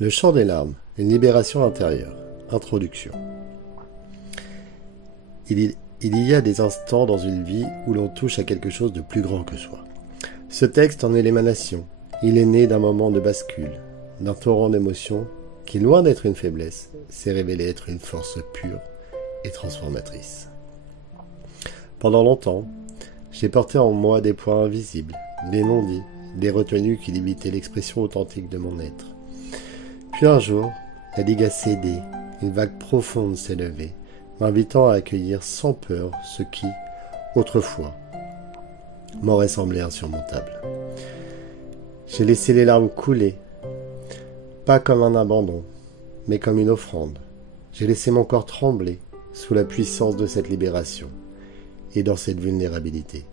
Le chant des larmes, une libération intérieure. Introduction. Il y a des instants dans une vie où l'on touche à quelque chose de plus grand que soi. Ce texte en est l'émanation. Il est né d'un moment de bascule, d'un torrent d'émotions qui, loin d'être une faiblesse, s'est révélé être une force pure et transformatrice. Pendant longtemps, j'ai porté en moi des points invisibles, des non-dits, des retenues qui limitaient l'expression authentique de mon être. Puis un jour, la digue a cédé, une vague profonde s'est levée, m'invitant à accueillir sans peur ce qui, autrefois, m'aurait semblé insurmontable. J'ai laissé les larmes couler, pas comme un abandon, mais comme une offrande. J'ai laissé mon corps trembler sous la puissance de cette libération et dans cette vulnérabilité.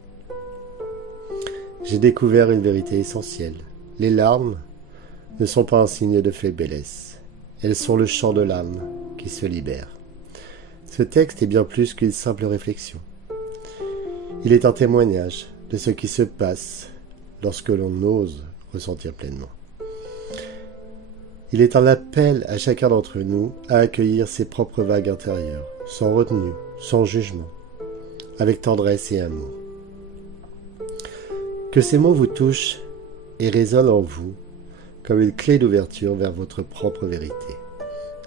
J'ai découvert une vérité essentielle. Les larmes ne sont pas un signe de faiblesse. Elles sont le chant de l'âme qui se libère. Ce texte est bien plus qu'une simple réflexion. Il est un témoignage de ce qui se passe lorsque l'on ose ressentir pleinement. Il est un appel à chacun d'entre nous à accueillir ses propres vagues intérieures, sans retenue, sans jugement, avec tendresse et amour. Que ces mots vous touchent et résonnent en vous comme une clé d'ouverture vers votre propre vérité.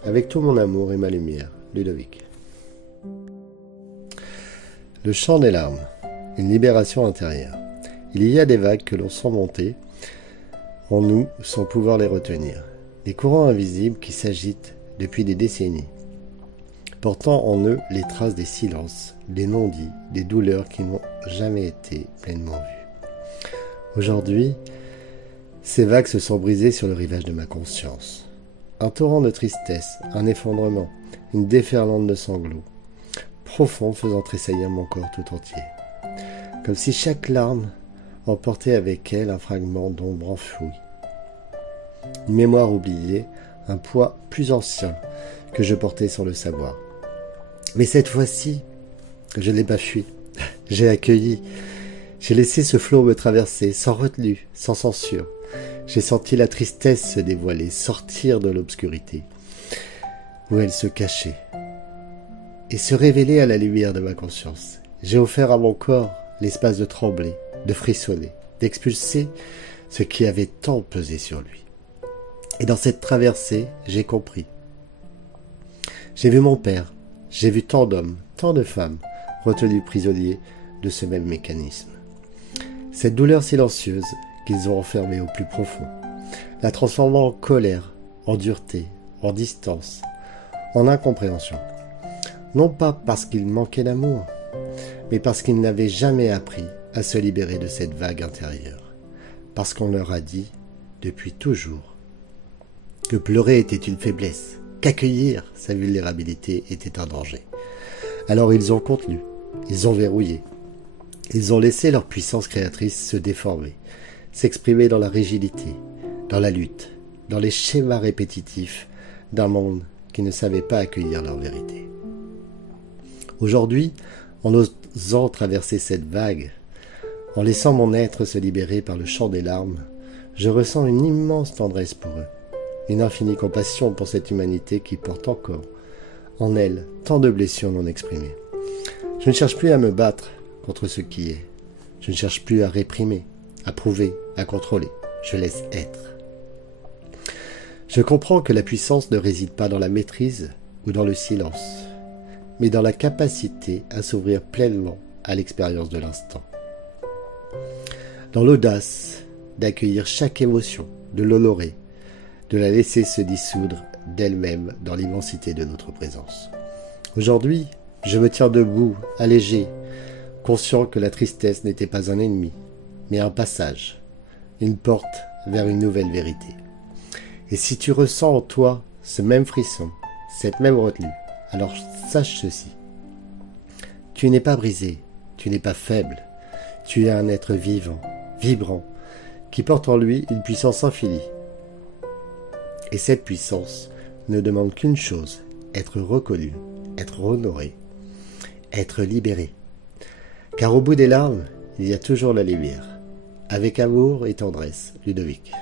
Avec tout mon amour et ma lumière, Ludovic. Le chant des larmes, une libération intérieure. Il y a des vagues que l'on sent monter en nous sans pouvoir les retenir. Des courants invisibles qui s'agitent depuis des décennies, portant en eux les traces des silences, des non-dits, des douleurs qui n'ont jamais été pleinement vues. Aujourd'hui, ces vagues se sont brisées sur le rivage de ma conscience. Un torrent de tristesse, un effondrement, une déferlante de sanglots, profond faisant tressaillir mon corps tout entier. Comme si chaque larme emportait avec elle un fragment d'ombre enfoui. Une mémoire oubliée, un poids plus ancien que je portais sans le savoir. Mais cette fois-ci, je ne l'ai pas fui. J'ai accueilli. J'ai laissé ce flot me traverser, sans retenue, sans censure. J'ai senti la tristesse se dévoiler, sortir de l'obscurité, où elle se cachait, et se révéler à la lumière de ma conscience. J'ai offert à mon corps l'espace de trembler, de frissonner, d'expulser ce qui avait tant pesé sur lui. Et dans cette traversée, j'ai compris. J'ai vu mon père, j'ai vu tant d'hommes, tant de femmes, retenus prisonniers de ce même mécanisme. Cette douleur silencieuse qu'ils ont enfermée au plus profond, la transformant en colère, en dureté, en distance, en incompréhension. Non pas parce qu'ils manquaient d'amour, mais parce qu'ils n'avaient jamais appris à se libérer de cette vague intérieure. Parce qu'on leur a dit, depuis toujours, que pleurer était une faiblesse, qu'accueillir sa vulnérabilité était un danger. Alors ils ont contenu, ils ont verrouillé, ils ont laissé leur puissance créatrice se déformer, s'exprimer dans la rigidité, dans la lutte, dans les schémas répétitifs d'un monde qui ne savait pas accueillir leur vérité. Aujourd'hui, en osant traverser cette vague, en laissant mon être se libérer par le chant des larmes, je ressens une immense tendresse pour eux, une infinie compassion pour cette humanité qui porte encore en elle tant de blessures non exprimées. Je ne cherche plus à me battre contre ce qui est. Je ne cherche plus à réprimer, à prouver, à contrôler. Je laisse être. Je comprends que la puissance ne réside pas dans la maîtrise ou dans le silence, mais dans la capacité à s'ouvrir pleinement à l'expérience de l'instant. Dans l'audace d'accueillir chaque émotion, de l'honorer, de la laisser se dissoudre d'elle-même dans l'immensité de notre présence. Aujourd'hui, je me tiens debout, allégé, conscient que la tristesse n'était pas un ennemi, mais un passage, une porte vers une nouvelle vérité. Et si tu ressens en toi ce même frisson, cette même retenue, alors sache ceci. Tu n'es pas brisé, tu n'es pas faible, tu es un être vivant, vibrant, qui porte en lui une puissance infinie. Et cette puissance ne demande qu'une chose, être reconnu, être honoré, être libéré. Car au bout des larmes, il y a toujours la lumière. Avec amour et tendresse, Ludovic.